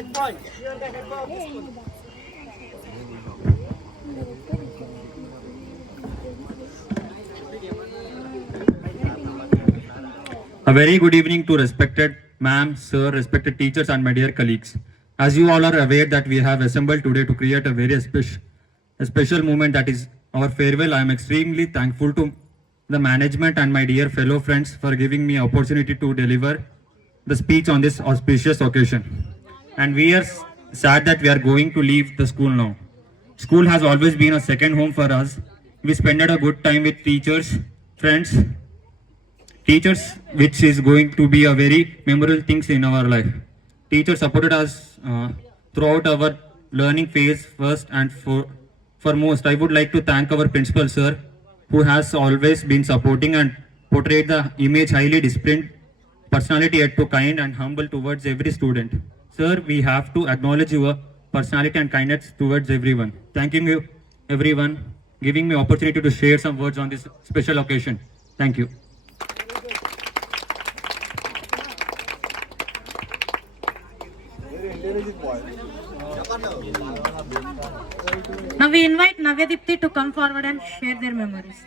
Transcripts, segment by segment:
A very good evening to respected ma'am, sir, respected teachers and my dear colleagues. As you all are aware that we have assembled today to create a very special moment, that is our farewell. I am extremely thankful to the management and my dear fellow friends for giving me opportunity to deliver the speech on this auspicious occasion. And we are sad that we are going to leave the school now. School has always been a second home for us. We spent a good time with teachers, friends, which is going to be a very memorable things in our life. Teachers supported us throughout our learning phase first and foremost. I would like to thank our principal sir, who has always been supporting and portrayed the image highly disciplined personality, yet to kind and humble towards every student. Sir, we have to acknowledge your personality and kindness towards everyone. Thanking you everyone, giving me opportunity to share some words on this special occasion. Thank you. Now we invite Navyadipti to come forward and share their memories.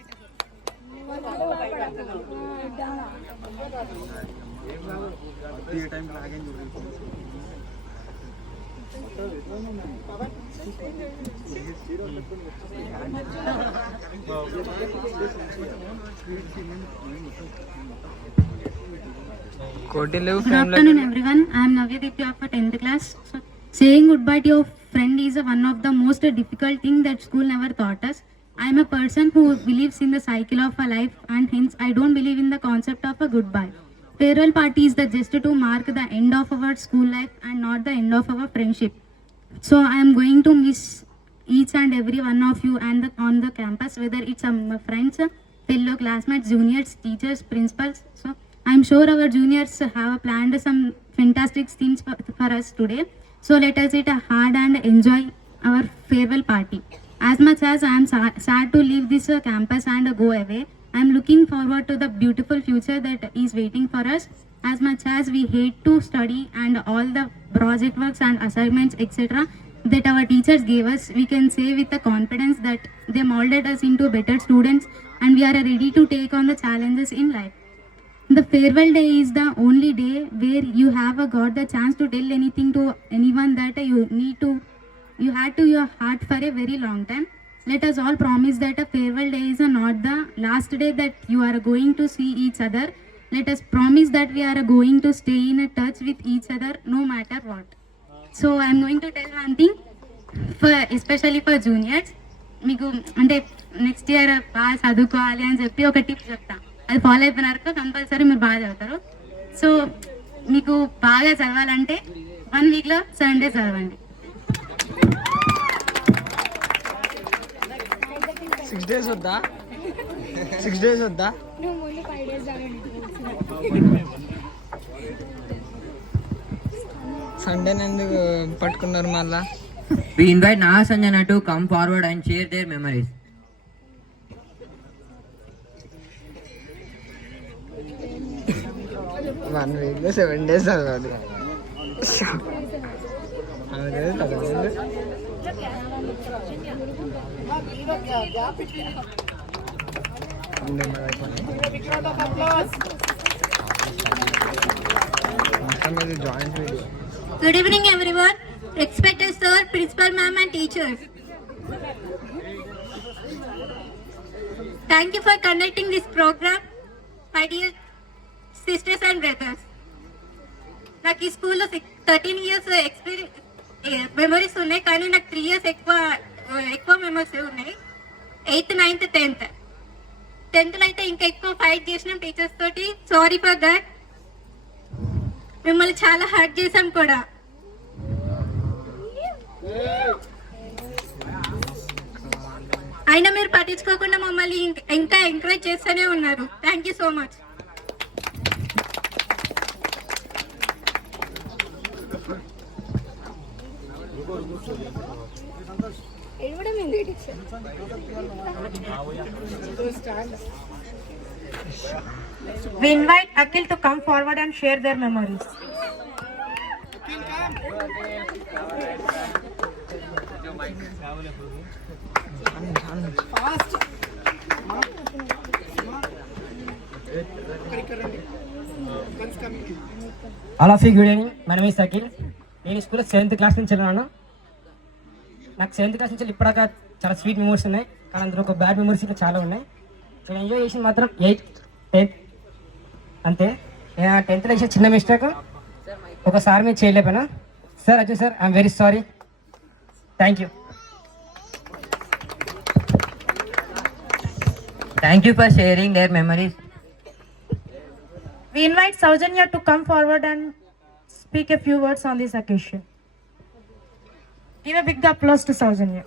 Good afternoon everyone. I am Navyadipti of 10th class. So, saying goodbye to your friend is one of the most difficult thing that school never taught us. I am a person who believes in the cycle of a life, and hence I don't believe in the concept of a goodbye. Farewell party is just to mark the end of our school life and not the end of our friendship. So I am going to miss each and every one of you and on the campus, whether it's friends, fellow classmates, juniors, teachers, principals. So I am sure our juniors have planned some fantastic things for us today. So let us eat hard and enjoy our farewell party. As much as I am sad to leave this campus and go away, I am looking forward to the beautiful future that is waiting for us. As much as we hate to study and all the project works and assignments etc. that our teachers gave us, we can say with the confidence that they molded us into better students and we are ready to take on the challenges in life. The farewell day is the only day where you have got the chance to tell anything to anyone that you had to your heart for a very long time. Let us all promise that a farewell day is not the last day that you are going to see each other. Let us promise that we are going to stay in a touch with each other no matter what. So I am going to tell one thing, especially for juniors. మీకు అంటే next year బాగా చదువుకోవాలి అని చెప్పి ఒక టిప్ చెప్తా. అది ఫాలో అయిపోయినారు కంపల్సరీ మీరు బాగా చదువుతారు. సో మీకు బాగా చదవాలంటే 1 వీక్లో 7 days చదవండి. 6 days వద్దా? 6 days వద్దా? సండే ఎందుకు పట్టుకున్నారు మళ్ళా? We invite Naha Sanjana to come forward and share their memories. One week, 7 days చదవాలి. Good evening everyone. Respected sir, principal ma'am and teachers. Thank you for conducting this program, my dear sisters and brothers. నాకు ఈ స్కూల్లో 13 years experience memories ఉన్నాయి, కానీ నాకు 3 years ఎక్కువ మెమరీస్ ఉన్నాయి. 8th, 9th, 10th అయితే ఇంకా ఎక్కువ ఫైట్ చేసినాం టీచర్స్ తోటి. Sorry for that. మిమ్మల్ని చాలా హర్ట్ చేసాం కూడా. అయినా మీరు పట్టించుకోకుండా మమ్మల్ని ఇంకా ఎంకరేజ్ చేస్తూనే ఉన్నారు. Thank you so much. We invite Akhil to come forward and share their memories. All of you good evening. My name is Akhil. నేను ఈ స్కూల్లో 7th క్లాస్ నుంచి వెళ్ళాను. నాకు 7th క్లాస్ నుంచి ఇప్పటిదాకా చాలా స్వీట్ మెమోరీస్ ఉన్నాయి, కానీ అందులో ఒక బ్యాడ్ మెమోరీస్ ఇంకా చాలా ఉన్నాయి. నేను ఎంజాయ్ చేసింది మాత్రం 8th 10th అంతే. నేను 10th చేసిన చిన్న మిస్టేక్ ఒకసారి మీద చేయలేకపోయినా. సార్ అచ్చా sir, I'm very sorry. Thank you. Thank you for sharing their memories. We invite Saujanya to come forward and speak a few words on this occasion. Give a big applause to Saujanya.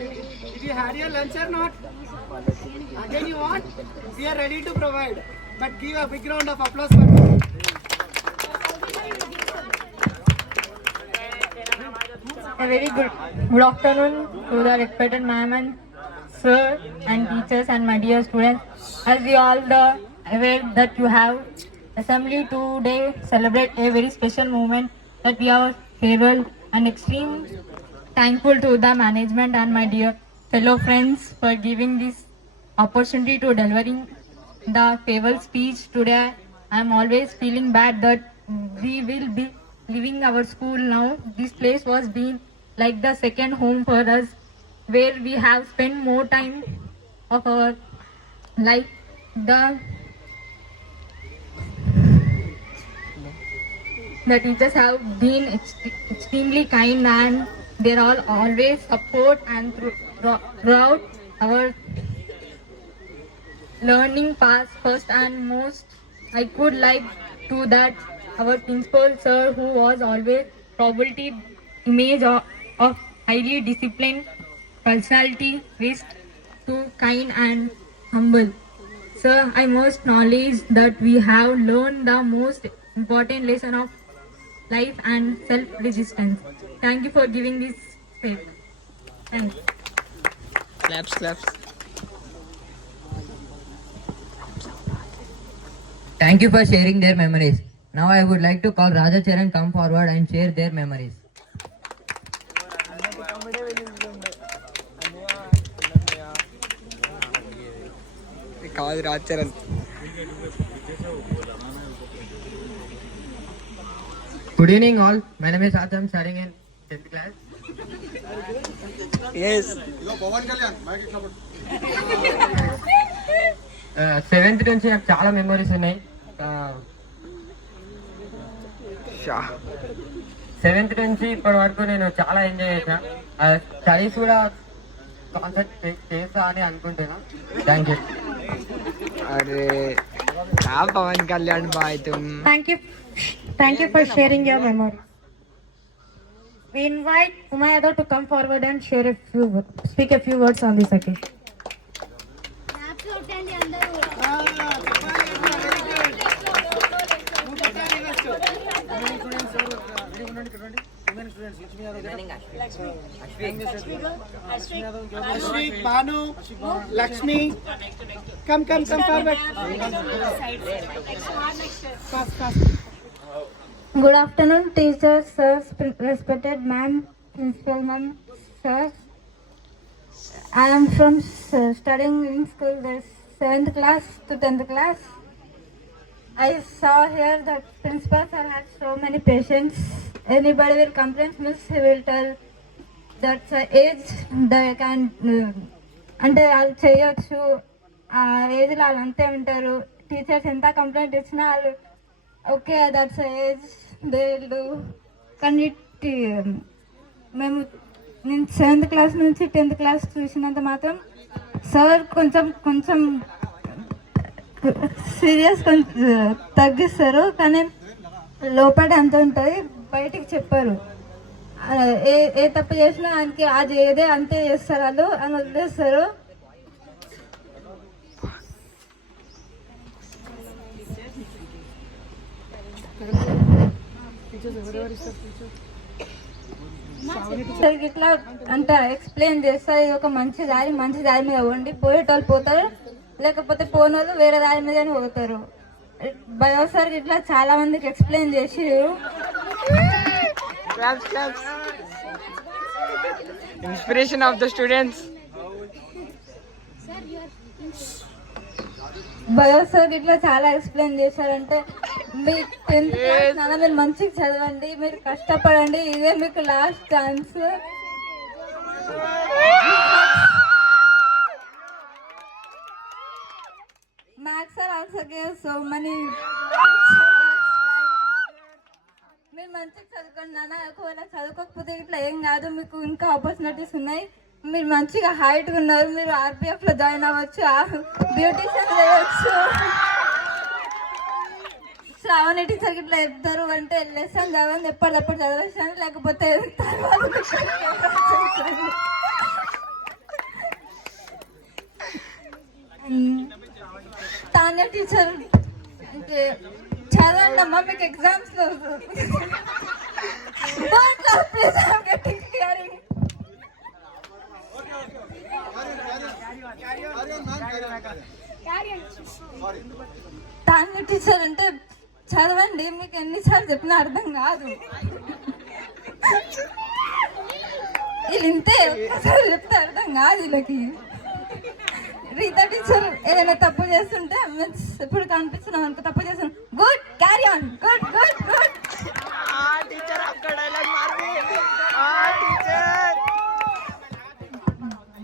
Did you had your lunch or not? Again you want? We are ready to provide. But give a big round of applause for me. A very good afternoon to the respected ma'am and sir and teachers and my dear students. As we all aware that you have assembly today celebrate a very special moment that we are farewell and extreme thankful to the management and my dear fellow friends for giving this opportunity to delivering the farewell speech today. I am always feeling bad that we will be leaving our school now. This place was being like the second home for us, where we have spent more time of our life. The teachers have been extremely kind and they are always support and throughout our learning path. First and most, I could like to that our principal sir, who was always probably image of highly disciplined personality, risk to kind and humble. Sir, I must acknowledge that we have learned the most important lesson of life and self-resistance. Thank you for giving this space. Thank you. Claps. Thank you for sharing their memories. Now I would like to call Raja Charan come forward and share their memories. కాదు రాజచరణ్. Good evening all. My name is Adam, studying in 10th class. Yes. 7th నుంచి నాకు చాలా మెమరీస్ ఉన్నాయి. 7th నుంచి ఇప్పటి వరకు నేను చాలా ఎంజాయ్ చేసిన. స్టడీస్ కూడా కాన్సన్ట్రేట్ చేస్తా అని అనుకుంటున్నా. Thank you. అరే నా పవన్ కళ్యాణ్ బాయ్ తుమ్. Thank you for sharing your memory. We invite Uma Yadav to come forward and speak a few words on this occasion. Ashwik, Banu, Lakshmi, come forward. Fast. Good afternoon, teachers, sirs, respected ma'am, principal ma'am, sirs. I am from studying in school, there's 7th class to 10th class. I saw here that principal sir had so many patients. Anybody will complain, miss, he will tell that's age they can అంటే వాళ్ళు చేయొచ్చు, ఆ ఏజ్లో వాళ్ళు అంతే ఉంటారు. టీచర్స్ ఎంత కంప్లైంట్ ఇచ్చినా వాళ్ళు okay that's age they will do. కానీ మేము నేను 7th క్లాస్ నుంచి 10th క్లాస్ చూసినంత మాత్రం సార్ కొంచెం సీరియస్ తగ్గిస్తారు, కానీ లోపల ఎంత ఉంటుంది బయటికి చెప్పారు. ఏ తప్పు చేసినా ఆయనకి అది ఏదే అంతే చేస్తారు, వాళ్ళు అని వదిలేస్తారు. ఇట్లా అంత ఎక్స్ప్లెయిన్ చేస్తారు, ఇది ఒక మంచి దారి మీద ఉండి పోయేటోళ్ళు పోతారు, లేకపోతే పోనోళ్ళు వేరే దారి మీద పోతారు. బయో సార్ ఇట్లా చాలా మందికి ఎక్స్ప్లెయిన్ చేసిరు. Inspiration of the students. Bio sir ఇట్లా చాలా ఎక్స్ప్లెయిన్ చేశారంటే మీ 10th క్లాస్ నాన్న మీరు మంచిగా చదవండి, మీరు కష్టపడండి, ఇదే మీకు last chance. Maths are also gave so money. మీరు మంచిగా చదువుకోండి నాన్న, ఒకవేళ చదువుకోకపోతే ఇట్లా ఏం కాదు, మీకు ఇంకా ఆపర్చునిటీస్ ఉన్నాయి. మీరు మంచిగా హైట్ ఉన్నారు, మీరు ఆర్పిఎఫ్ లో జాయిన్ అవ్వచ్చు, బ్యూటీషియన్ చేయవచ్చు. శ్రావణి టీచర్కి ఇట్లా చెప్తారు అంటే లెసన్ చదవండి, ఎప్పటికప్పుడు చదవచ్చు, లేకపోతే తాన్య టీచర్ అంటే చదవండి అమ్మా, మీకు ఎగ్జామ్స్ లో please I'm getting hearing. Tanya టీచర్ అంటే చదవండి, మీకు ఎన్నిసార్లు చెప్పినా అర్థం కాదు, వీళ్ళు ఇంతే ఒక్కసారి చెప్తే అర్థం కాదు వీళ్ళకి. రీతా టీచర్ ఏదైనా తప్పు చేస్తుంటే ఎప్పుడు కనిపిస్తున్నాం అనుకో తప్పు చేస్తున్నాం, good carry on, good good good.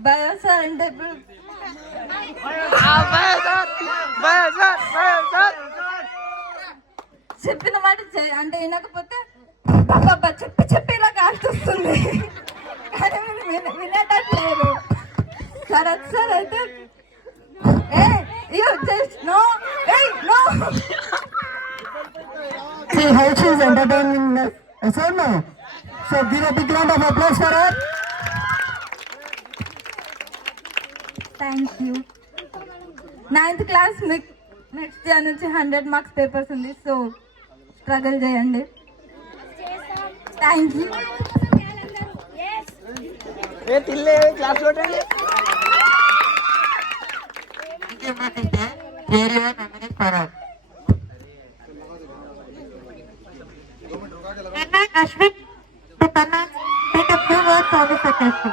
Bio sir అంటే ఇప్పుడు చెప్పిన మాట అంటే వినకపోతే బాబా చెప్పి చెప్పి ఇలా కాల్చొస్తుంది, కానీ మీరు వినేటట్లేరు. శరత్ సార్ అయితే no. See how she is entertaining us, yes or no? So give a big round of applause for her. Thank you. 9th class మీకు నెక్స్ట్ ఇయర్ నుంచి 100 మార్క్స్ పేపర్స్ ఉంది, సో స్ట్రగుల్ చేయండి. Thank you. Ashwin, to come and take a few words on this occasion.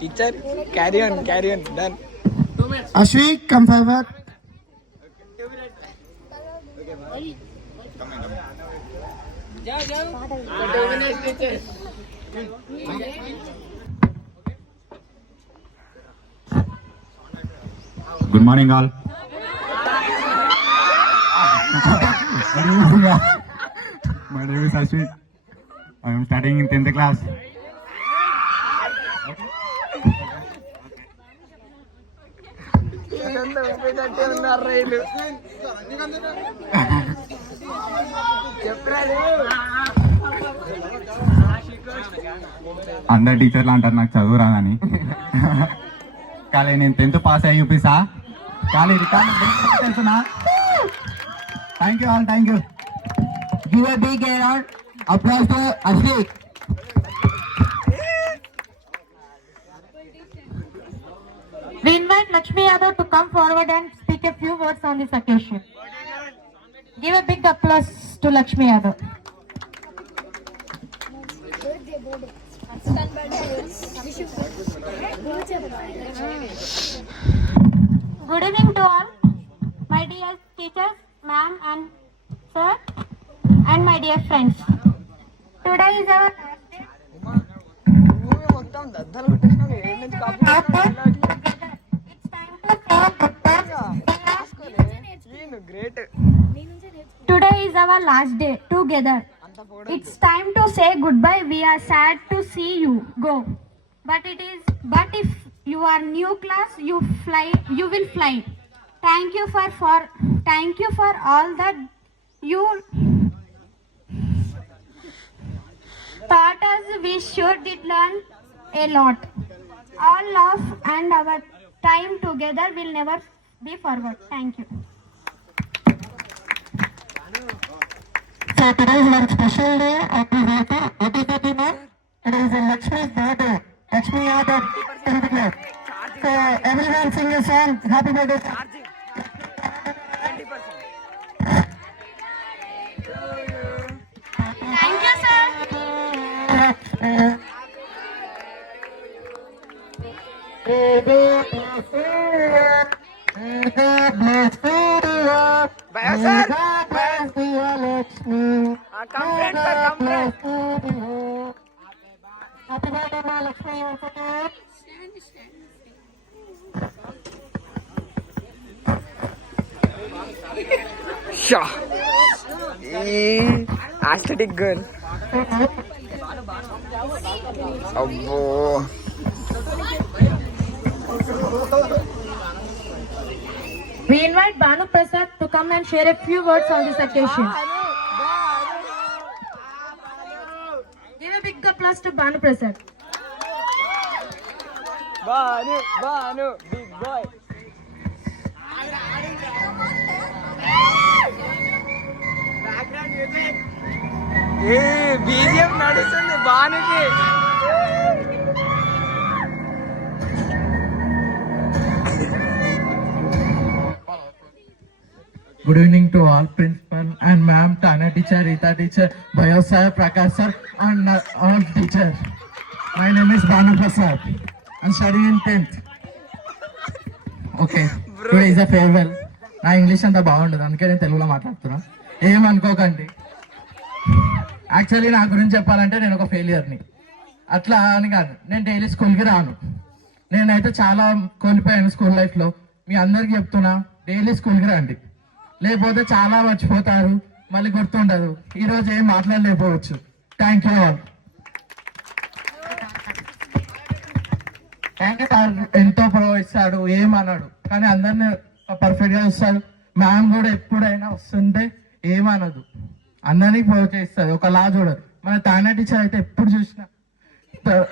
Teacher, carry on, done. Ashwin, come forward. Good morning, all. My name is Ashwin. I am studying in 10th class. అందరు టీచర్లు అంటారు నాకు చదువు రాదని, కానీ నేను 10th pass అయ్యి చూపిస్తా. కానీ తెలుసునా? Thank you all, thank you. Give a big round of applause to Ashwin. We invite Lakshmi Yadav to come forward and speak a few words on this occasion. Give a big applause to Lakshmi Yadav. Good evening to all, my dear teachers, ma'am and sir, and my dear friends. Today is our last day. Today is our last day together. It's time to say goodbye. We are sad to see you go. But if you are new class, you will fly. Thank you for all that you taught us. We sure did learn a lot. All love and our time together will never be forgot. Thank you. So today is very special day. Happy birthday, happy birthday, ma'am. It is Lakshmi's birthday. Lakshmi Yadav, 10th class. So everyone sing a song. Happy birthday. Thank you, sir. Bye, sir. Lakshmi. Come friend, sir, come friend. Happy birthday, Ma Lakshmi. Sha. Aesthetic girl. Abbo. We invite Banu Prasad to come and share a few words on this occasion. Give a big applause to Banu Prasad. Banu, big boy. BGM నడుస్తుంది బానుకి. Good evening to all principal and ma'am, Tana teacher, Rita teacher, Bio sir, Prakash sir, and all teachers. My name is Banu Prasad. I'm studying in 10th. Okay, today is a farewell. నా ఇంగ్లీష్ అంతా బాగుండదు, అందుకే నేను తెలుగులో మాట్లాడుతున్నా. ఏమనుకోకండి. యాక్చువల్లీ నా గురించి చెప్పాలంటే నేను ఒక ఫెయిలియర్ని. అట్లా అని కాదు, నేను డైలీ స్కూల్కి రాను. నేనైతే చాలా కోల్పోయాను స్కూల్ లైఫ్లో. మీ అందరికీ చెప్తున్నా, డైలీ స్కూల్కి రండి, లేకపోతే చాలా మర్చిపోతారు, మళ్ళీ గుర్తుండదు. ఈరోజు ఏం మాట్లాడలేకపోవచ్చు. Thank you all. ఎంతో ప్రోత్సహిస్తాడు, ఏమన్నాడు, కానీ అందరినీ పర్ఫెక్ట్గా చూస్తాడు. మ్యామ్ కూడా ఎప్పుడైనా వస్తుంటే ఏమనదు, అందరినీ ప్రోత్సహిస్తుంది, ఒక లా చూడదు. మన తానా టీచర్ అయితే ఎప్పుడు చూసినా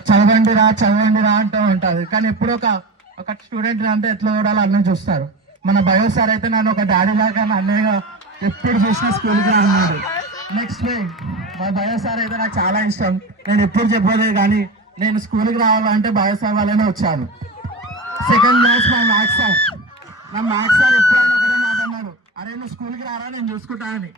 చదవండి రా అంటూ ఉంటుంది, కానీ ఎప్పుడు ఒక స్టూడెంట్ అంటే ఎట్లా చూడాలో అన్నీ చూస్తారు. మన బయో సార్ అయితే నన్ను ఒక డాడీ లాగా అన్నయ్యగా ఎప్పుడు చూసినా స్కూల్కి అన్నాడు. నెక్స్ట్ డే మా బయో సార్ అయితే నాకు చాలా ఇష్టం. నేను ఎప్పుడు చెప్పలేదు, కానీ నేను స్కూల్కి రావాలంటే బయో సార్ వల్లనే వచ్చాను. సెకండ్ క్లాస్ మా మ్యాథ్స్ సార్. నా మ్యాథ్స్ సార్ ఎప్పుడైనా ఒకటే మాట అన్నాడు, అరే నువ్వు స్కూల్కి రారా నేను చూసుకుంటా అని.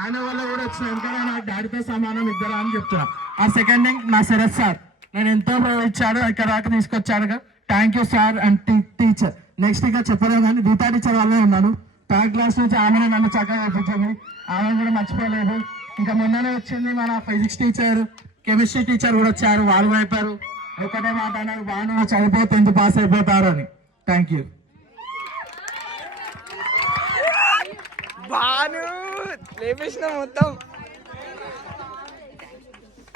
ఆయన వల్ల కూడా వచ్చిన, ఎందుకంటే నాకు డాడీతో సమానం ఇద్దరు అని చెప్తున్నా. ఆ సెకండ్ థింగ్ నా శరత్ సార్, నేను ఎంతో ఇచ్చాడు, ఇక్కడ దాకా తీసుకొచ్చాడుగా. Thank you sir and teacher. Next ఇంకా చెప్పలేము, కానీ రీతా టీచర్ వల్లే ఉన్నాను. థర్డ్ క్లాస్ నుంచి ఆమె నన్ను చక్కగా చెప్పించింది, ఆమె కూడా మర్చిపోలేదు. ఇంకా మొన్ననే వచ్చింది మన ఫిజిక్స్ టీచర్, కెమిస్ట్రీ టీచర్ కూడా వచ్చారు, వాళ్ళు అయిపోయారు. ఒకటే మాట అన్నారు, బాగా చదివితే 10th పాస్ అయిపోతారు అని. Thank you. బాను లేపేసిన మొత్తం.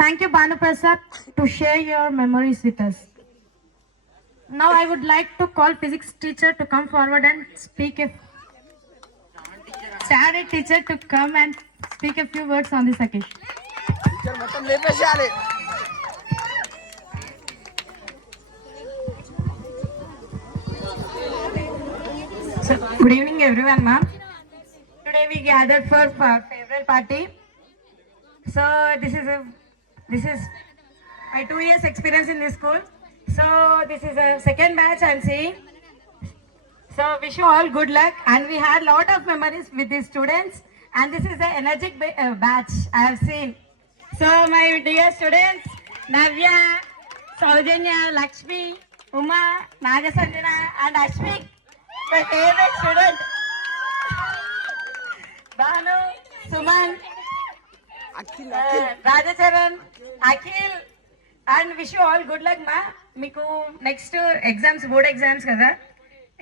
Thank you, Banu Prasad, to share your memories with us. Now I would like to call physics teacher to come forward and speak standard teacher to come and speak a few words on this occasion. Teacher మొత్తం లేపేసేయాలి. So, good evening, everyone, ma'am. Today we gathered for farewell party. So this is my 2 years experience in this school. So this is a second batch I'm seeing. So wish you all good luck, and we had lot of memories with these students, and this is an energetic batch I have seen. So my dear students, Navya, Saujanya, Lakshmi, Uma, Nagasanjana and Ashmik, my favorite student, Banu, Suman, Rajacharan, Akhil, and wish you all good luck, ma. మీకు next exams, board exams కదా,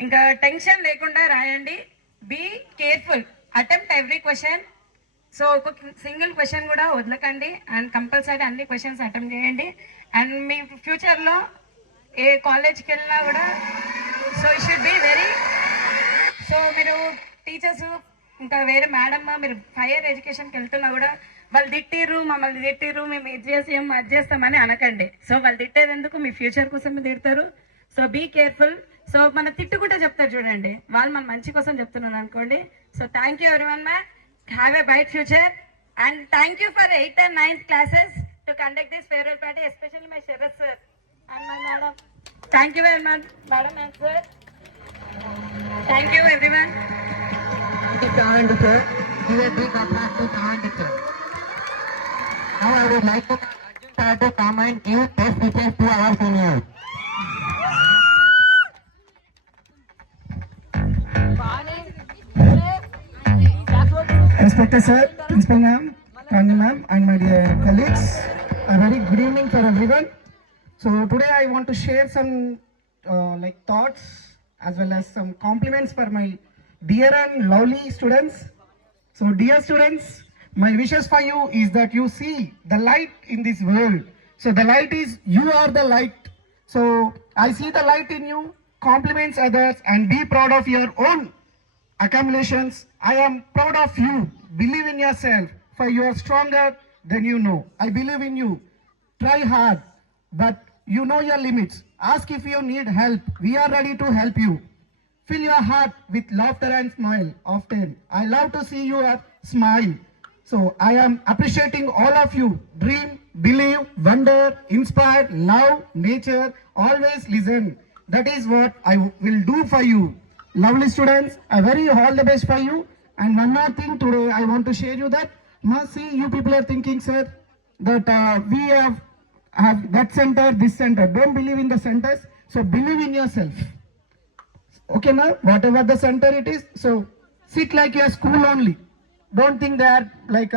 ఇంకా tension లేకుండా రాయండి. Be careful, attempt every question. So ఒక single question కూడా వదలకండి, and compulsory అన్ని questions attempt చేయండి. అండ్ మీ ఫ్యూచర్లో ఏ కాలేజ్కి వెళ్ళినా కూడా so you should be very, so మీరు టీచర్స్ ఇంకా వేరే మేడం మీరు హైయర్ ఎడ్యుకేషన్కి వెళ్తున్నా కూడా వాళ్ళు తిట్టిర్రు, మమ్మల్ని తిట్టిర్రు, మేము ఇది చేసాం అది చేస్తామని అనకండి. సో వాళ్ళు తిట్టేది ఎందుకు, మీ ఫ్యూచర్ కోసం తిడతారు. So be careful. సో మన తిట్టుకుంటే చెప్తారు చూడండి, వాళ్ళు మన మంచి కోసం చెప్తున్నారు అనుకోండి. So thank you everyone ma'am, have a bright future, and thank you for 8th and 9th classes to conduct this farewell party, especially my Sharath sir and my madam. Thank you very much, Madam and sir. Thank you, everyone. Thank you, sir. Give a big applause to Sawan teacher. Now I would like to start to come and give best wishes to our seniors. Respected sir, principal ma'am, Rani ma'am, and my dear colleagues, a very good evening for everyone. So today I want to share some thoughts as well as some compliments for my dear and lovely students. So dear students, my wishes for you is that you see the light in this world. So the light is, you are the light. So I see the light in you, compliments others and be proud of your own accumulations. I am proud of you. Believe in yourself, for you are stronger than you know. I believe in you. Try hard, but you know your limits. Ask if you need help. We are ready to help you. Fill your heart with laughter and smile often. I love to see you smile. So I am appreciating all of you. Dream, believe, wonder, inspire, love, nature, always listen. That is what I will do for you. Lovely students, a very all the best for you. And one more thing today, I want to share you that, now see, you people are thinking, sir, that we have that center, this center. Don't believe in the centers, so believe in yourself. Okay, now, whatever the center it is, so sit like your school only. Don't think they are like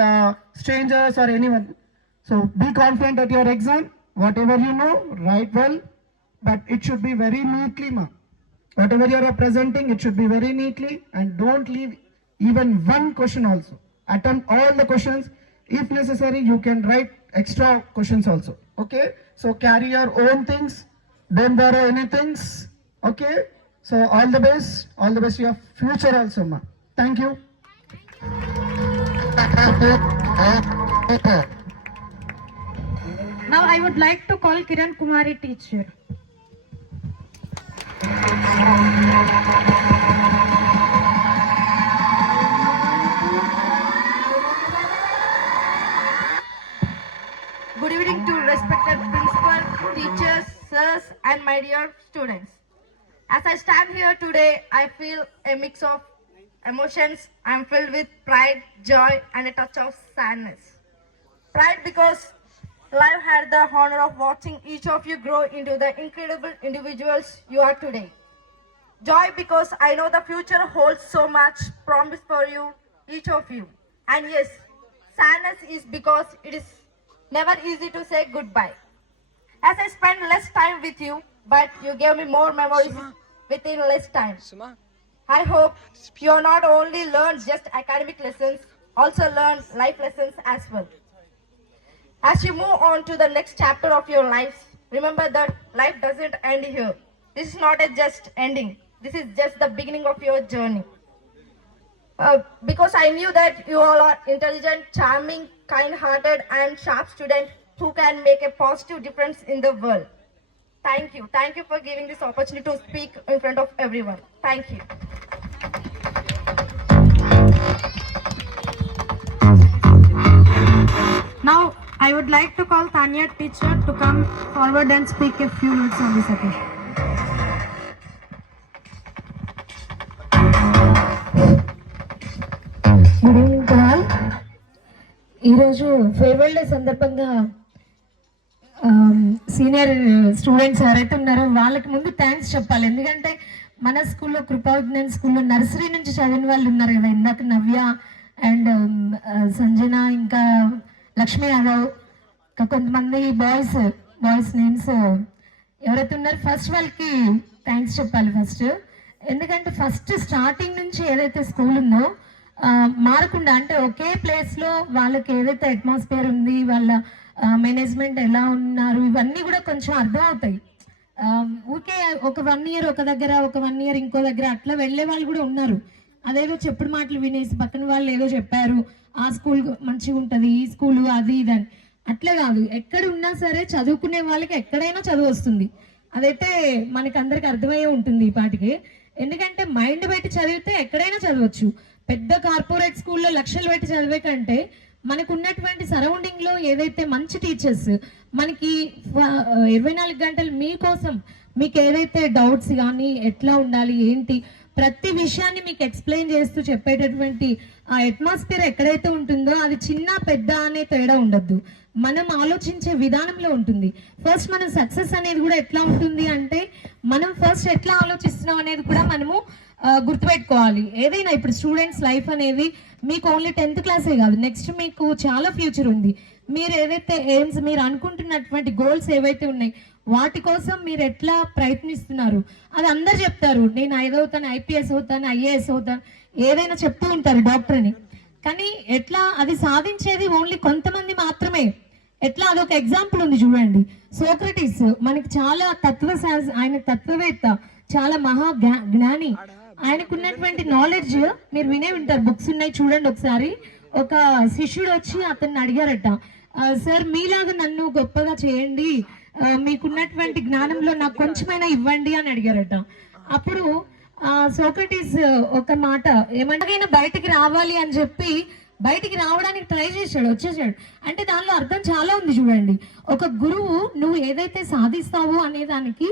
strangers or anyone. So be confident at your exam. Whatever you know, write well, but it should be very neatly, ma. Whatever you are presenting, it should be very neatly, and don't leave even one question also. Attempt all the questions. If necessary, you can write extra questions also. Okay? So carry your own things. Don't borrow any things. Okay? So all the best. All the best to your future also, ma. Thank you. Now I would like to call Kiran Kumari teacher. Good evening to respected principal, teachers, sirs, and my dear students. As I stand here today, I feel a mix of emotions. I am filled with pride, joy, and a touch of sadness. Pride because life had the honor of watching each of you grow into the incredible individuals you are today. Joy because I know the future holds so much promise for you, each of you. And yes, sadness is because it is never easy to say goodbye. As I spent less time with you, but you gave me more memories within less time. I hope you have not only learned just academic lessons, also learned life lessons as well. As you move on to the next chapter of your lives, remember that life doesn't end here. This is not a just ending. This is just the beginning of your journey. Because I knew that you all are intelligent, charming, kind-hearted, and sharp students who can make a positive difference in the world. Thank you. Thank you for giving this opportunity to speak in front of everyone. Thank you. Now I would like to call Tanya teacher to come forward and speak a few words on this occasion. Good evening to all. ఈరోజు farewell day సందర్భంగా senior students ఎవరైతే ఉన్నారో వాళ్ళకి ముందు థ్యాంక్స్ చెప్పాలి. ఎందుకంటే మన స్కూల్లో కృపావిజ్ఞాన్ స్కూల్లో నర్సరీ నుంచి చదివిన వాళ్ళు ఉన్నారు కదా, ఇందాక నవ్య అండ్ సంజన, ఇంకా లక్ష్మీ యాదవ్, ఇంకా కొంతమంది బాయ్స్ నేమ్స్ ఎవరైతే ఉన్నారో ఫస్ట్ వాళ్ళకి థ్యాంక్స్ చెప్పాలి ఫస్ట్. ఎందుకంటే ఫస్ట్ స్టార్టింగ్ నుంచి ఏదైతే స్కూల్ ఉందో మారకుండా, అంటే ఒకే ప్లేస్లో వాళ్ళకి ఏదైతే అట్మాస్ఫియర్ ఉంది, వాళ్ళ మేనేజ్మెంట్ ఎలా ఉన్నారు, ఇవన్నీ కూడా కొంచెం అర్థం అవుతాయి. ఊరికే ఒక 1 year ఒక దగ్గర, ఒక 1 year ఇంకో దగ్గర అట్లా వెళ్ళే వాళ్ళు కూడా ఉన్నారు. అదేదో చెప్పుడు మాటలు వినేసి పక్కన వాళ్ళు ఏదో చెప్పారు, ఆ స్కూల్ మంచిగా ఉంటుంది, ఈ స్కూల్ అది ఇదని, అట్లా కాదు. ఎక్కడ ఉన్నా సరే చదువుకునే వాళ్ళకి ఎక్కడైనా చదువు వస్తుంది. అదైతే మనకి అందరికి అర్థమయ్యే ఉంటుంది ఈ పాటికి. ఎందుకంటే మైండ్ పెట్టి చదివితే ఎక్కడైనా చదవచ్చు. పెద్ద కార్పొరేట్ స్కూల్లో లక్షలు పెట్టి చదివే కంటే మనకు ఉన్నటువంటి సరౌండింగ్ లో ఏదైతే మంచి టీచర్స్ మనకి 24 గంటలు మీకోసం మీకు ఏదైతే డౌట్స్ కానీ ఎట్లా ఉండాలి ఏంటి ప్రతి విషయాన్ని మీకు ఎక్స్ప్లెయిన్ చేస్తూ చెప్పేటటువంటి ఆ అట్మాస్ఫియర్ ఎక్కడైతే ఉంటుందో అది చిన్న పెద్ద అనే తేడా ఉండొద్దు. మనం ఆలోచించే విధానంలో ఉంటుంది. ఫస్ట్ మనం సక్సెస్ అనేది కూడా ఎట్లా ఉంటుంది అంటే మనం ఫస్ట్ ఎట్లా ఆలోచిస్తున్నాం అనేది కూడా మనము గుర్తుపెట్టుకోవాలి. ఏదైనా ఇప్పుడు స్టూడెంట్స్ లైఫ్ అనేది మీకు ఓన్లీ 10th క్లాసే కాదు, నెక్స్ట్ మీకు చాలా ఫ్యూచర్ ఉంది. మీరు ఏదైతే ఎయిమ్స్ మీరు అనుకుంటున్నటువంటి గోల్స్ ఏవైతే ఉన్నాయి వాటి కోసం మీరు ఎట్లా ప్రయత్నిస్తున్నారు అది అందరు చెప్తారు. నేను అవుతాను, IPS అవుతాను, IAS అవుతాను, ఏదైనా చెప్తూ ఉంటారు డాక్టర్ అని. కానీ ఎట్లా అది సాధించేది ఓన్లీ కొంతమంది మాత్రమే. ఎట్లా అదొక ఎగ్జాంపుల్ ఉంది చూడండి. సోక్రటీస్ మనకి చాలా ఆయన తత్వవేత్త, చాలా మహా జ్ఞాని. ఆయనకున్నటువంటి నాలెడ్జ్ మీరు వినే ఉంటారు, బుక్స్ ఉన్నాయి చూడండి ఒకసారి. ఒక శిష్యుడు వచ్చి అతన్ని అడిగారట, సార్ మీలాగా నన్ను గొప్పగా చేయండి, మీకున్నటువంటి జ్ఞానంలో నాకు కొంచెమైనా ఇవ్వండి అని అడిగారట. అప్పుడు సోక్రటీస్ ఒక మాట ఏమంటే బయటికి రావాలి అని చెప్పి బయటికి రావడానికి ట్రై చేశాడు, వచ్చేసాడు. అంటే దానిలో అర్థం చాలా ఉంది చూడండి. ఒక గురువు నువ్వు ఏదైతే సాధిస్తావో అనే దానికి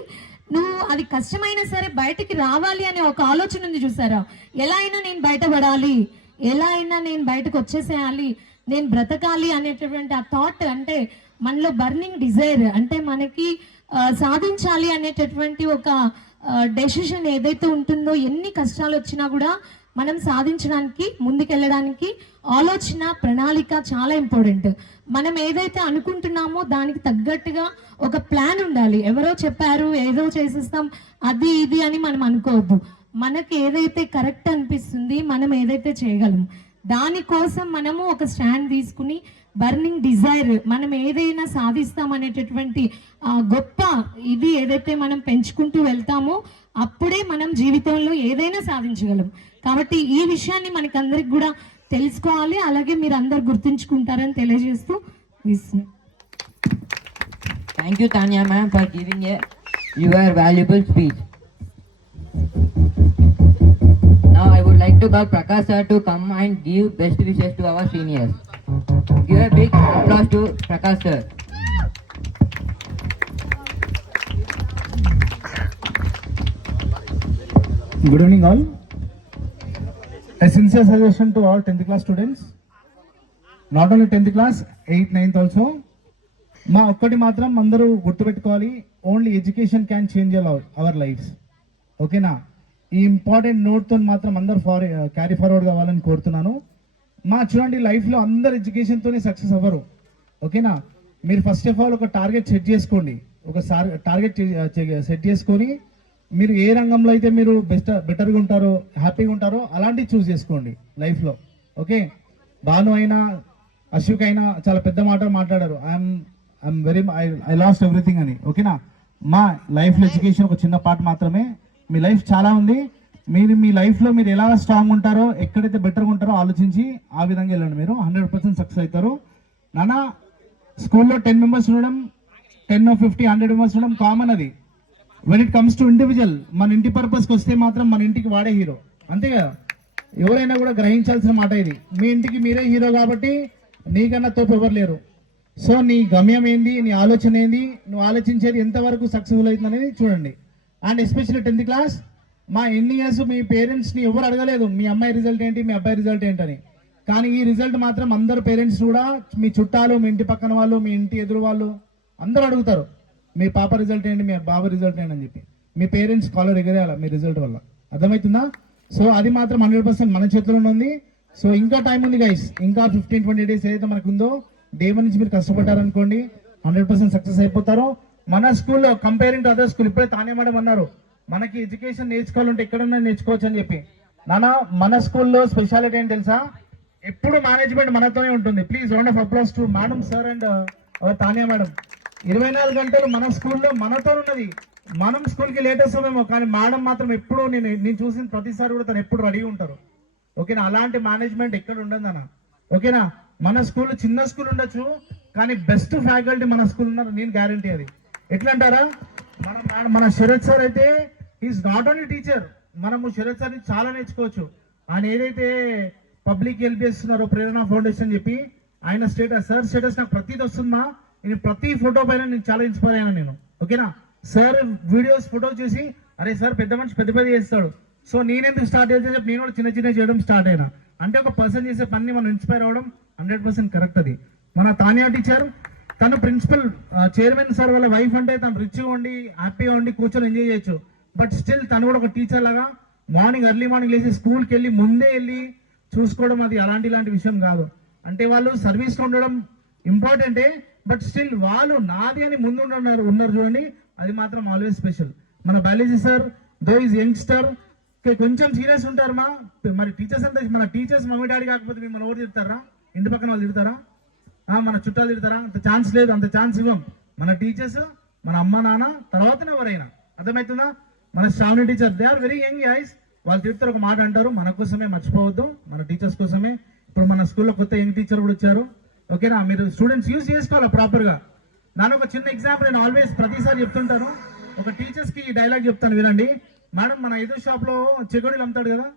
నువ్వు అది కష్టమైనా సరే బయటికి రావాలి అనే ఒక ఆలోచన ఉంది చూసారా. ఎలా అయినా నేను బయటపడాలి, ఎలా అయినా నేను బయటకు వచ్చేసేయాలి, నేను బ్రతకాలి అనేటటువంటి ఆ థాట్, అంటే మనలో బర్నింగ్ డిజైర్, అంటే మనకి సాధించాలి అనేటటువంటి ఒక డెసిషన్ ఏదైతే ఉంటుందో ఎన్ని కష్టాలు వచ్చినా కూడా మనం సాధించడానికి ముందుకెళ్ళడానికి ఆలోచన ప్రణాళిక చాలా ఇంపార్టెంట్. మనం ఏదైతే అనుకుంటున్నామో దానికి తగ్గట్టుగా ఒక ప్లాన్ ఉండాలి. ఎవరో చెప్పారు ఏదో చేసేస్తాం అది ఇది అని మనం అనుకోవద్దు. మనకి ఏదైతే కరెక్ట్ అనిపిస్తుంది, మనం ఏదైతే చేయగలం దానికోసం మనము ఒక స్టాండ్ తీసుకుని బర్నింగ్ డిజైర్, మనం ఏదైనా సాధిస్తామనేటటువంటి గొప్ప ఇది ఏదైతే మనం పెంచుకుంటూ వెళ్తామో అప్పుడే మనం జీవితంలో ఏదైనా సాధించగలం. కాబట్టి ఈ విషయాన్ని మనకందరికి కూడా తెలుసుకోవాలి, అలాగే మీరు అందరు గుర్తుంచుకుంటారని తెలియజేస్తూ Thank you, Tanya ma'am, for giving your valuable speech. Now I would like to call Prakash sir to come and give best wishes to our seniors. Give a big applause to Prakash sir. Good evening all. A sincere suggestion to all 10th class students. Not only 10th class, 8th, 9th also. మా ఒక్కటి మాత్రం అందరూ గుర్తుపెట్టుకోవాలి, only education can change our lives. ఓకేనా? ఈ ఇంపార్టెంట్ నోట్తో మాత్రం అందరూ క్యారీ ఫార్వర్డ్ కావాలని కోరుతున్నాను. చూడండి లైఫ్లో అందరు ఎడ్యుకేషన్తోనే సక్సెస్ అవ్వరు. ఓకేనా? మీరు ఫస్ట్ ఆఫ్ ఆల్ ఒక టార్గెట్ సెట్ చేసుకోండి. టార్గెట్ సెట్ చేసుకొని మీరు ఏ రంగంలో అయితే మీరు బెటర్గా ఉంటారో, హ్యాపీగా ఉంటారో అలాంటివి చూస్ చేసుకోండి లైఫ్లో. ఓకే? భాను అయినా అశోక్ అయినా చాలా పెద్ద మాట మాట్లాడారు, ఐ లాస్ట్ ఎవ్రీథింగ్ అని. ఓకేనా? మా లైఫ్లో ఎడ్యుకేషన్ ఒక చిన్న పార్ట్ మాత్రమే. మీ లైఫ్ చాలా ఉంది. మీరు మీ లైఫ్లో మీరు ఎలా స్ట్రాంగ్ ఉంటారో, ఎక్కడైతే బెటర్గా ఉంటారో ఆలోచించి ఆ విధంగా వెళ్ళండి. మీరు 100% సక్సెస్ అవుతారు. నాన్న స్కూల్లో 10 మెంబర్స్ ఉండడం, 10 or 50, 100 మెంబర్స్ ఉండడం కామన్. అది when it comes to individual, మన ఇంటి పర్పస్కి వస్తే మాత్రం మన ఇంటికి వాడే హీరో. అంతే కదా? ఎవరైనా కూడా గ్రహించాల్సిన మాట ఇది. మీ ఇంటికి మీరే హీరో కాబట్టి నీకన్నా తోపు ఎవరు లేరు. సో నీ గమ్యం ఏంది, నీ ఆలోచన ఏంది, నువ్వు ఆలోచించేది ఎంతవరకు సక్సెస్ఫుల్ అవుతుంది అనేది చూడండి. అండ్ ఎస్పెషల్లీ 10th క్లాస్, ఎన్ని ఇయర్స్ మీ పేరెంట్స్ని ఎవరు అడగలేదు మీ అమ్మాయి రిజల్ట్ ఏంటి, మీ అబ్బాయి రిజల్ట్ ఏంటని. కానీ ఈ రిజల్ట్ మాత్రం అందరు పేరెంట్స్ కూడా, మీ చుట్టాలు, మీ ఇంటి పక్కన వాళ్ళు, మీ ఇంటి ఎదురు వాళ్ళు అందరూ అడుగుతారు మీ పాప రిజల్ట్ ఏంటి, మీ బాబు రిజల్ట్ ఏంటి అని చెప్పి. మీ పేరెంట్స్ కాలర్ ఎగరేయాలి మీ రిజల్ట్ వల్ల. అర్థమవుతుందా? సో అది మాత్రం 100% మన చేతిలోనే ఉంది. సో ఇంకా టైం ఉంది గైస్, ఇంకా 15-20 days ఏదైతే మనకు ఉందో, డే 1 నుంచి మీరు కష్టపడ్డారనుకోండి 100% సక్సెస్ అయిపోతారు. మన స్కూల్లో కంపేరింగ్ టు అదర్ స్కూల్, ఇప్పుడే తానే మేడం అన్నారు మనకి ఎడ్యుకేషన్ నేర్చుకోవాలంటే ఎక్కడన్నా నేర్చుకోవచ్చు అని చెప్పి. మన స్కూల్లో స్పెషాలిటీ ఏంటి తెలుసా? ఎప్పుడు మేనేజ్మెంట్ మనతోనే ఉంటుంది. Please round of applause to madam sir and our Tania madam. 24 గంటలు మన స్కూల్లో మనతో ఉన్నది. మనం స్కూల్కి లేట్ వస్తామేమో, కానీ మేడం మాత్రం ఎప్పుడు నేను చూసిన ప్రతిసారి కూడా తను ఎప్పుడు రెడీ ఉంటారు. ఓకేనా? అలాంటి మేనేజ్మెంట్ ఎక్కడ ఉండదు అన్న. ఓకేనా? మన స్కూల్ చిన్న స్కూల్ ఉండొచ్చు, కానీ బెస్ట్ ఫ్యాకల్టీ మన స్కూల్ ఉన్నారు, నేను గ్యారంటీ. అది ఎట్లా అంటారా? మన శరత్ సార్ అయితే ఈజ్ నాట్ ఓన్లీ టీచర్. మనము శరత్ సార్ని చాలా నేర్చుకోవచ్చు. ఆయన ఏదైతే పబ్లిక్ హెల్ప్ చేస్తున్నారో ప్రేరణ ఫౌండేషన్ చెప్పి, ఆయన స్టేటస్, సార్ స్టేటస్ నాకు ప్రతిది వస్తుందా, నేను ప్రతి ఫోటో పైన నేను చాలా ఇన్స్పైర్ అయినా నేను. ఓకేనా? సార్ వీడియోస్ ఫోటోస్ చూసి అరే సార్ పెద్ద మనిషి పెద్ద పెద్ద చేస్తాడు, సో నేనెందుకు స్టార్ట్ చేస్తే చెప్పి నేను కూడా చిన్న చిన్న చేయడం స్టార్ట్ అయినా. అంటే ఒక పర్సన్ చేసే పని మనం ఇన్స్పైర్ అవ్వడం 100% కరెక్ట్. అది మన తానియా టీచర్, తను ప్రిన్సిపల్ చైర్మన్ సార్ వాళ్ళ వైఫ్ అంటే తను రిచ్గా ఉండి హ్యాపీగా ఉండి కూర్చొని ఎంజాయ్ చేయొచ్చు. బట్ స్టిల్ తను కూడా ఒక టీచర్ లాగా ఎర్లీ మార్నింగ్ లేచి స్కూల్కి వెళ్ళి ముందే వెళ్ళి చూసుకోవడం అది ఇలాంటి విషయం కాదు. అంటే వాళ్ళు సర్వీస్లో ఉండడం ఇంపార్టెంటే, బట్ స్టిల్ వాళ్ళు నాది అని ముందు ఉన్నారు చూడండి, అది మాత్రం ఆల్వేస్ స్పెషల్. మన biology sir though is youngster, కొంచెం సీరియస్ ఉంటారు. మరి టీచర్స్ అంతా మన టీచర్స్ మమ్మీ డాడీ కాకపోతే మిమ్మల్ని ఎవరు తిడతారా? ఇంటి పక్కన వాళ్ళు తిడతారా? మన చుట్టాలు తిడతారా? అంత ఛాన్స్ లేదు, అంత ఛాన్స్ ఇవ్వం. మన టీచర్స్, మన అమ్మ నాన్న, తర్వాతనే ఎవరైనా. అర్థమవుతుందా? మన Sravani teacher they are very young guys. వాళ్ళు తిడతారు, ఒక మాట అంటారు, మన కోసమే మర్చిపోవద్దు, మన టీచర్స్ కోసమే. ఇప్పుడు మన స్కూల్లో కొత్త యంగ్ టీచర్ కూడా వచ్చారు. ఓకేనా? మీరు స్టూడెంట్స్ యూజ్ చేసుకోవాలి ప్రాపర్గా. నాన్న ఒక చిన్న ఎగ్జాంపుల్ నేను ఆల్వేస్ ప్రతిసారి చెప్తుంటాను. ఒక టీచర్స్కి ఈ డైలాగ్ చెప్తాను, వినండి. మేడం, మన ఎదురు షాప్లో చెకోడీలు అమ్ముతాడు కదా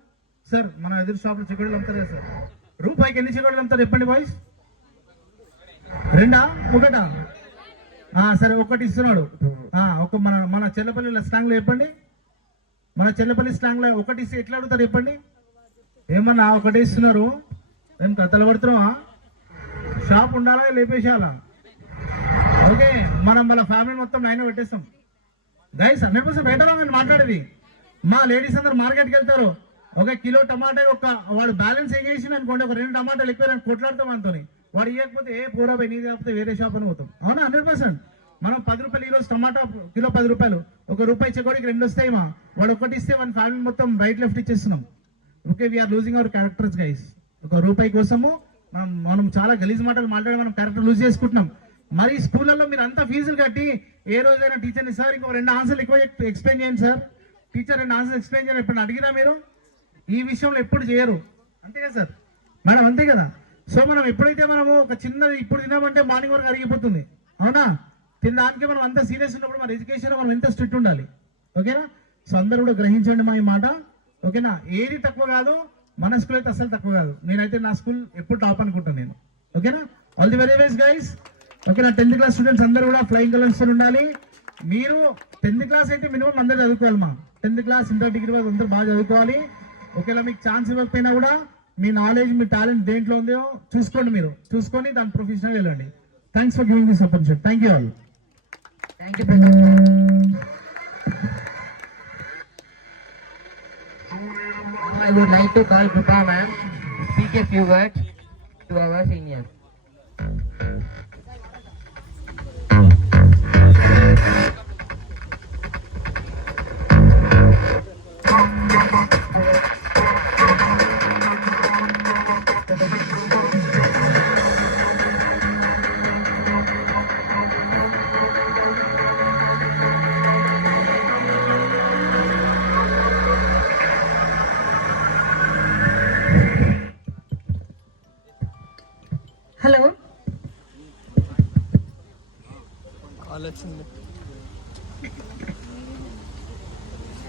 సార్, మన ఎదురు షాప్లో చెకోడీలు అమ్ముతారు కదా సార్, రూపాయికి ఎన్ని చెకోడీలు అమ్ముతారు చెప్పండి బాయ్స్? 2 1? సరే, ఒకటి ఇస్తున్నాడు. ఒక మన చెల్లపల్లి స్లాంగ్లో చెప్పండి, మన చెల్లపల్లి స్లాంగ్లో ఒకటి ఇస్తే ఎట్లా అడుగుతారు చెప్పండి? ఏమన్నా ఒకటి ఇస్తున్నారు, ఏం కథలు పడుతున్నావా? షాప్ ఉండాలా లేపేసేయాలా? ఓకే, మనం వాళ్ళ ఫ్యామిలీ మొత్తం లైన్ పెట్టేస్తాం గైస్. 100% బయట మాట్లాడేది. మా లేడీస్ అందరు మార్కెట్కి వెళ్తారు, ఒక కిలో టమాటా వాడు బ్యాలెన్స్ ఏం చేసింది అనుకోండి, ఒక 2 టమాటాలు ఎక్కువ కొట్లాడతాం మనతో. వాడు ఇవ్వకపోతే పూరా పోయి నీది కాకపోతే వేరే షాప్ అని పోతాం. అవునా? 100%. మనం 10 రూపాయలు ఈరోజు టమాటా కిలో 10 రూపాయలు, ₹1 చెకోడికి 2 వస్తాయి. వాడు ఒకటి ఇస్తే మన ఫ్యామిలీ మొత్తం రైట్ లెఫ్ట్ ఇచ్చేస్తున్నాం. Okay, we're losing our characters guys. ₹1 కోసము మనం చాలా గలీజ్ మాటలు మాట్లాడి మనం క్యారెక్టర్ లూజ్ చేసుకుంటున్నాం. మరి స్కూళ్ళల్లో మీరు అంతా ఫీజులు కట్టి ఏ రోజైనా టీచర్ని సార్ ఇంకో 2 ఆన్సర్లు ఎక్కువ ఎక్స్ప్లెయిన్ చేయండి సార్, టీచర్ 2 ఆన్సర్లు ఎక్స్ప్లెయిన్ చేయండి ఎప్పుడు అడిగిరా మీరు? ఈ విషయంలో ఎప్పుడు చేయరు, అంతే కదా సార్ మేడం? అంతే కదా. సో మనం ఎప్పుడైతే మనము ఒక చిన్నది ఇప్పుడు తినామంటే మార్నింగ్ వరకు అరిగిపోతుంది. అవునా? తినడానికి మనం అంత సీరియస్ ఉన్నప్పుడు మన ఎడ్యుకేషన్ మనం ఎంత స్ట్రిక్ట్ ఉండాలి. ఓకేనా? సో అందరూ కూడా గ్రహించండి మా ఈ మాట. ఓకేనా? ఏది తక్కువ కాదు, మన స్కూల్ అయితే అసలు తక్కువ కాదు. నేనైతే నా స్కూల్ ఎప్పుడు టాప్ అనుకుంటాను నేను. ఓకేనా? All the very best guys. ఓకేనా? 10th క్లాస్ స్టూడెంట్స్ అందరూ కూడా ఫ్లయింగ్ కలర్స్ ఉండాలి. మీరు 10th క్లాస్ అయితే మినిమం అందరూ చదువుకోవాలి. 10th క్లాస్ ఇంటర్ డిగ్రీ వాళ్ళు అందరూ బాగా చదువుకోవాలి. ఒకవేళ మీకు ఛాన్స్ ఇవ్వకపోయినా కూడా మీ నాలెడ్జ్, మీ టాలెంట్ దేంట్లో ఉందో చూసుకోండి. మీరు చూసుకొని దాని ప్రొఫెషనల్ వెళ్ళండి. Thanks for giving this opportunity. Thank you all. Thank you, Professor. I would like to call Krupa ma'am to speak a few words to our seniors.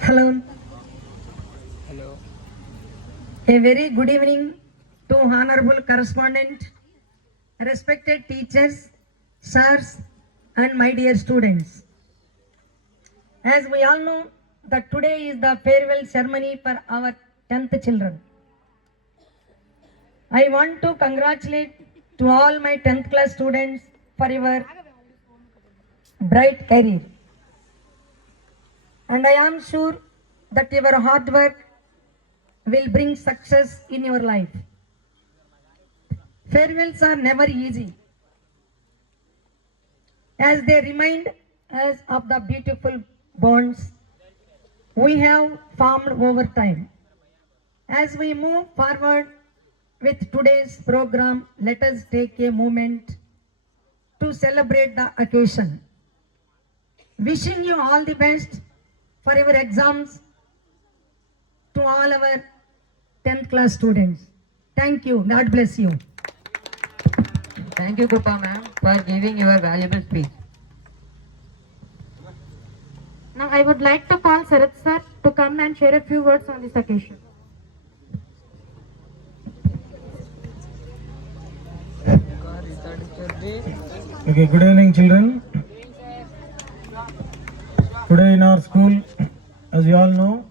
Hello, hello, a very good evening to honorable correspondent, respected teachers, sirs and my dear students. As we all know that today is the farewell ceremony for our 10th children. I want to congratulate to all my 10th class students for your bright career. And I am sure that your hard work will bring success in your life. Farewells are never easy, as they remind us of the beautiful bonds we have formed over time. As we move forward with today's program, let us take a moment to celebrate the occasion. Wishing you all the best for your exams to all our 10th class students. Thank you. God bless you. Thank you, Krupa ma'am, for giving your valuable speech. Now I would like to call Sarath sir to come and share a few words on this occasion. Okay, good evening children. Today in our school, as you all know,